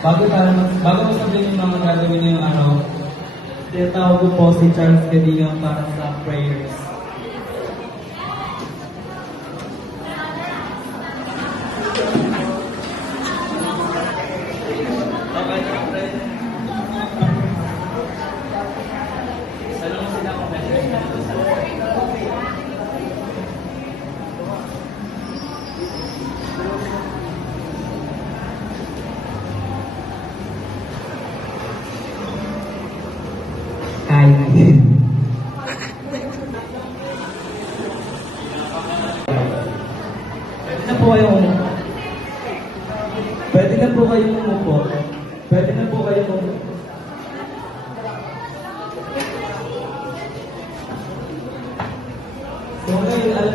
bago mo sabihin yung mga gagawin niyo yung ano, tinatawag ko po si Charles Cadillo para sa prayers. Pwede na po kayong umupo. Pwede na po kayong umupo. Pwede na po kayong umupo. So ngayon, alam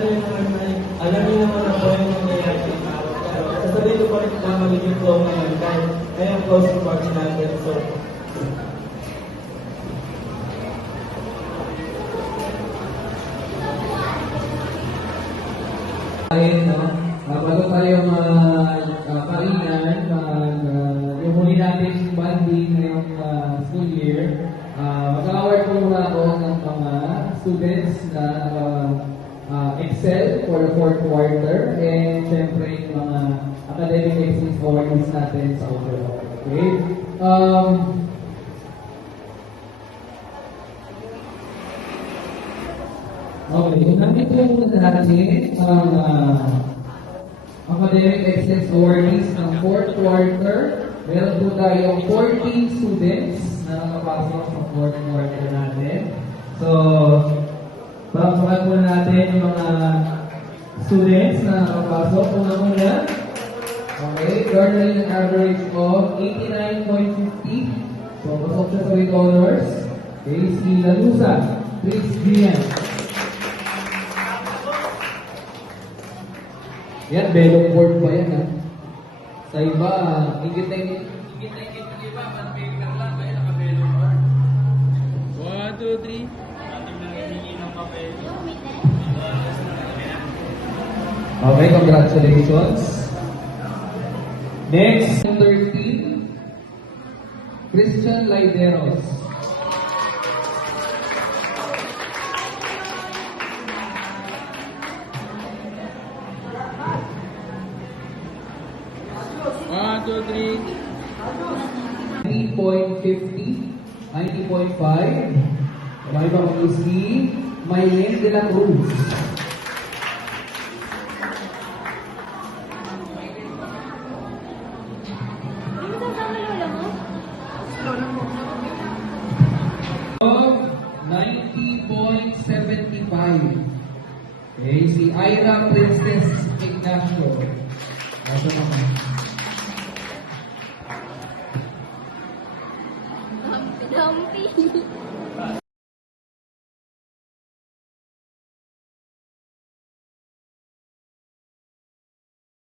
niyo naman na po yung nangyayari. Sasabihin ko pa rin na magiging flow ngayon kahit ngayong closing party natin. So, no? Bago tayo kainan, yung huli natin bonding ngayong school year, mag-award po muna ako ng mga students na excel for the fourth quarter and syempre yung mga academic excellence awards natin sa overall. Okay? Okay, nandito muna natin ang Academic Excellence Awards ng 4th quarter. Meron po tayong 14 students na nakapasok sa 4th quarter natin. So, palakpakan muna natin yung mga students na nakapasok. Una-una, okay, journaling average of 89.50. So, pasok siya sa with honors. Okay, si Lalusa, Chris Gian. Yan, belong board pa yan, ha? Sa iba, higit na higit ng iba, man-big lang lang, kaya naka-belong board. 1, 2, 3. Okay, congratulations. Next, 13, Christian Laideros. One, 2, 3. 90.50, 90.5. May mga si Maylene de la Cruz. Of 90.75. Okay, si Ira Princess Ignacio. Nasa naman. Dumpy.